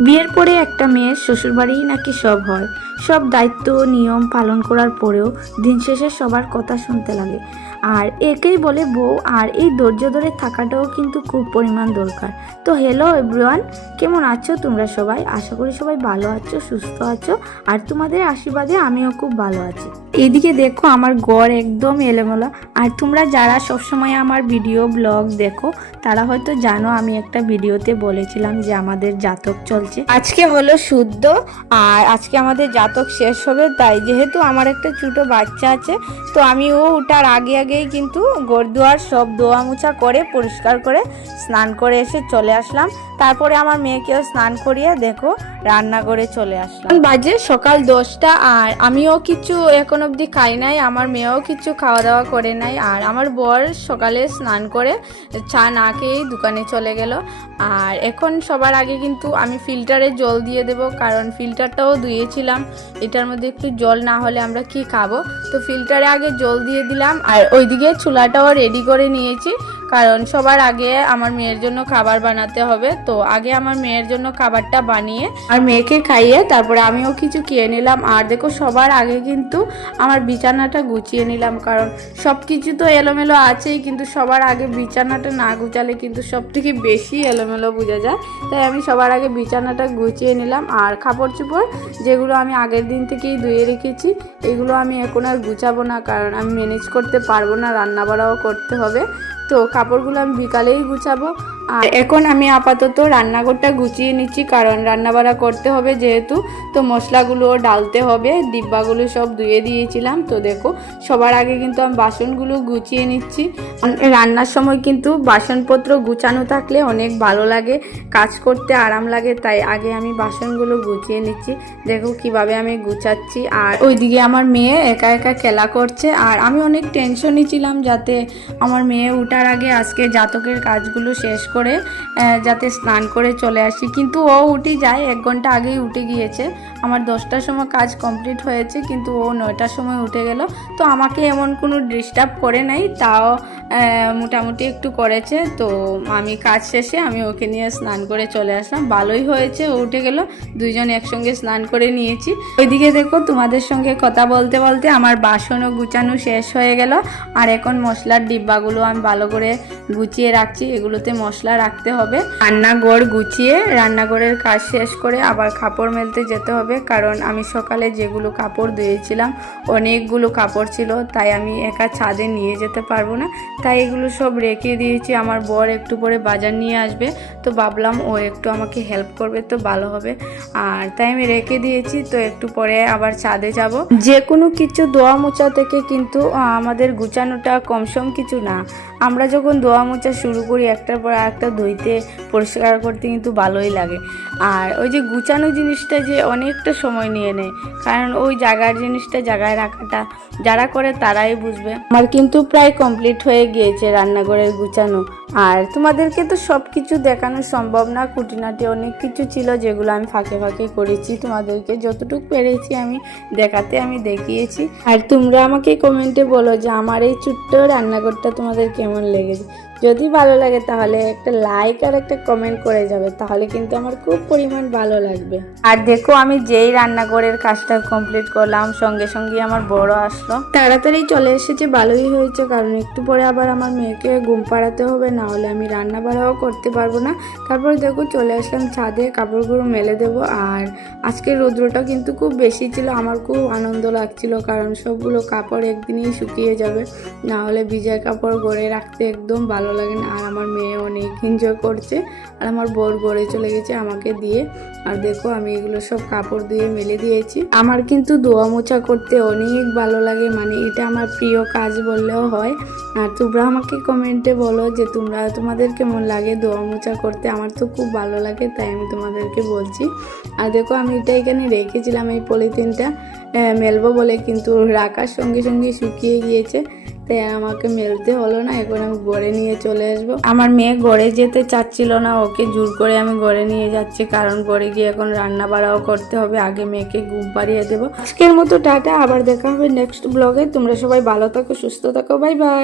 বিয়ের পরে একটা মেয়ের শ্বশুরবাড়ি নাকি সব হয়। সব দায়িত্ব নিয়ম পালন করার পরেও দিন শেষে সবার কথা শুনতে লাগে। আর একেই বলে বউ, আর এই ধৈর্য ধরে থাকাটাও কিন্তু খুব পরিমাণ দরকার। তো হ্যালো এভরিওয়ান কেমন আছো তোমরা সবাই? আশা করি সবাই ভালো আছো, সুস্থ আছো, আর তোমাদের আশীর্বাদে আমিও খুব ভালো আছি। এদিকে দেখো আমার গড় একদম এলোমেলো, আর তোমরা যারা সবসময় আমার ভিডিও ব্লগ দেখো, তারা হয়তো জানো আমি একটা ভিডিওতে বলেছিলাম যে আমাদের জাতক চলছে। আজকে হলো শুদ্ধ, আর আজকে আমাদের জাতক শেষ হবে, তাই যেহেতু আমার একটা ছোটো বাচ্চা আছে, তো আমি ও ওটার আগে আগে আগেই কিন্তু গোরদুয়ার সব দোয়া মোছা করে, পরিষ্কার করে স্নান করে এসে চলে আসলাম। তারপরে আমার মেয়েকেও স্নান করিয়ে দেখো রান্না করে চলে আসলাম। বাজে সকাল দশটা আর আমিও কিছু এখন অবধি খাই নাই, আমার মেয়েও কিছু খাওয়া দাওয়া করে নাই আর আমার বর সকালে স্নান করে চা না খেয়েই দোকানে চলে গেল। আর এখন সবার আগে কিন্তু আমি ফিল্টারে জল দিয়ে দেব, কারণ ফিল্টারটাও ধুয়েছিলাম এটার মধ্যে একটু জল না হলে আমরা কি খাব? তো ফিল্টারে আগে জল দিয়ে দিলাম আর ওইদিকে চুলাটাও রেডি করে নিয়েছি। কারণ সবার আগে আমার মেয়ের জন্য খাবার বানাতে হবে। তো আগে আমার মেয়ের জন্য খাবারটা বানিয়ে আর মেয়েকে খাইয়ে তারপরে আমিও কিছু খেয়ে নিলাম। আর দেখো সবার আগে কিন্তু আমার বিছানাটা গুছিয়ে নিলাম কারণ সব কিছু তো এলোমেলো আছেই, কিন্তু সবার আগে বিছানাটা না গুছালে কিন্তু সব থেকে বেশি এলোমেলো বোঝা যায়। তাই আমি সবার আগে বিছানাটা গুছিয়ে নিলাম। আর কাপড় চোপড় যেগুলো আমি আগের দিন থেকেই ধুয়ে রেখেছি, এগুলো আমি এখন আর গুছাবো না কারণ আমি ম্যানেজ করতে পারব না রান্না বাড়াও করতে হবে। তো কাপড়গুলো আমি বিকালেই গুছাবো। আর এখন আমি আপাতত রান্নাঘরটা গুছিয়ে নিচ্ছি, কারণ রান্নাবাড়া করতে হবে যেহেতু, তো মশলাগুলোও ডালতে হবে, ডিব্বাগুলো সব ধুয়ে দিয়েছিলাম। তো দেখো, সবার আগে কিন্তু আমি বাসনগুলো গুছিয়ে নিচ্ছি। রান্নার সময় কিন্তু বাসনপত্র গুছানো থাকলে অনেক ভালো লাগে, কাজ করতে আরাম লাগে, তাই আগে আমি বাসনগুলো গুছিয়ে নিচ্ছি। দেখো কীভাবে আমি গুছাচ্ছি, আর ওইদিকে আমার মেয়ে একা একা খেলা করছে, আর আমি অনেক টেনশনই ছিলাম যাতে আমার মেয়ে উঠার আগে আজকে জাতকের কাজগুলো শেষ করে যাতে স্নান করে চলে আসি। কিন্তু ও উঠে যায়, এক ঘণ্টা আগেই উঠে গিয়েছে। আমার দশটার সময় কাজ কমপ্লিট হয়েছে, কিন্তু ও নয়টার সময় উঠে গেল। তো আমাকে এমন কোনো ডিস্টার্ব করে নাই, তাও মোটামুটি একটু করেছে। তো আমি কাজ শেষে আমি ওকে নিয়ে স্নান করে চলে আসলাম। ভালোই হয়েছে, ও উঠে গেল। দুইজন একসঙ্গে স্নান করে নিয়েছি। ওইদিকে দেখো, তোমাদের সঙ্গে কথা বলতে বলতে আমার বাসনও গুছানো শেষ হয়ে গেল। আর এখন মশলার ডিব্বাগুলো আমি ভালো করে গুছিয়ে রাখছি। এগুলোতে মশলা রাখতে হবে। রান্নাঘর গুছিয়ে রান্নাঘরের কাজ শেষ করে আবার কাপড় মেলতে যেতে হবে। কারণ আমি সকালে যেগুলো কাপড় ধুয়েছিলাম, অনেকগুলো কাপড় ছিল। তাই আমি একা ছাদে নিয়ে যেতে পারব না। তাই এগুলো সব রেখে দিয়েছি। আমার বর একটু পরে বাজার নিয়ে আসবে। তো ভাবলাম ও একটু আমাকে হেল্প করবে তো ভালো হবে। আর তাই আমি রেখে দিয়েছি। তো একটু পরে আবার ছাদে যাব। যে কোনো কিছু দোয়া মোচা থেকে কিন্তু আমাদের গুছানোটা কমসম কিছু না। আমরা যখন দোয়া মোচা শুরু করি, একটার পর একটা ধুইতে পরিষ্কার করতে কিন্তু ভালোই লাগে। আর ওই যে গুছানো জিনিসটা যে অনেকটা সময় নিয়ে নেয়। কারণ ওই জায়গার জিনিসটা জায়গায় রাখাটা যারা করে তারাই বুঝবে। আমার কিন্তু প্রায় কমপ্লিট হয়ে গিয়েছে রান্নাঘরের গুছানো। আর তোমাদেরকে তো সব কিছু দেখানো সম্ভব না, খুঁটিনাটি অনেক কিছু ছিল যেগুলো আমি ফাঁকে ফাঁকে করেছি। তোমাদেরকে যতটুকু পেরেছি আমি দেখাতে আমি দেখিয়েছি। আর তোমরা আমাকে কমেন্টে বলো যে আমার এই ছোট্ট রান্নাঘরটা তোমাদের কেমন লেগেছে। যদি ভালো লাগে তাহলে একটা লাইক আর একটা কমেন্ট করে যাবে তাহলে কিন্তু আমার খুব পরিমাণ ভালো লাগবে। আর দেখো আমি যেই রান্নাঘরের কাজটা কমপ্লিট করলাম সঙ্গে সঙ্গে আমার বড় আসলো। তাড়াতাড়ি চলে এসেছে ভালোই হয়েছে কারণ একটু পরে আবার আমার মেয়েকে ঘুম পাড়াতে হবে না হলে আমি রান্না বাড়াও করতে পারব না। তারপর দেখো চলে আসলাম ছাদে কাপড়গুলো মেলে দেবো আর আজকে রৌদ্রটা কিন্তু খুব বেশি ছিল আমার খুব আনন্দ লাগছিল কারণ সবগুলো কাপড় একদিনই শুকিয়ে যাবে না হলে ভিজা কাপড় গড়ে রাখতে একদম ভালো লাগে না। আর আমার মেয়ে অনেক এনজয় করছে। আর আমার বোর গড়ে চলে গেছে আমাকে দিয়ে। আর দেখো, আমি এগুলো সব কাপড় দিয়ে মেলে দিয়েছি। আমার কিন্তু ধোয়া মোছা করতে অনেক ভালো লাগে। মানে এটা আমার প্রিয় কাজ বললেও হয়। আর তোমরা আমাকে কমেন্টে বলো যে তোমরা, তোমাদের কেমন লাগে ধোয়া মোছা করতে? আমার তো খুব ভালো লাগে, তাই আমি তোমাদেরকে বলছি। আর দেখো, আমি এটা এখানে রেখেছিলাম এই পলিথিনটা। মেলবো বলে কিন্তু রাখার সঙ্গে সঙ্গে শুকিয়ে গিয়েছে। তাই আমাকে মেলতে হলো না, এখন আমি গড়ে নিয়ে চলে আসব। আমার মেয়ে গড়ে যেতে চাচ্ছিল না, ওকে জোর করে আমি গড়ে নিয়ে যাচ্ছি, কারণ গড়ে গিয়ে এখন রান্না বাড়াও করতে হবে, আগে মেয়েকে ঘুম পাড়িয়ে দেবো। আজকের মতো টাটা, আবার দেখা হবে নেক্সট ব্লগে তোমরা সবাই ভালো থাকো, সুস্থ থাকো বাই বাই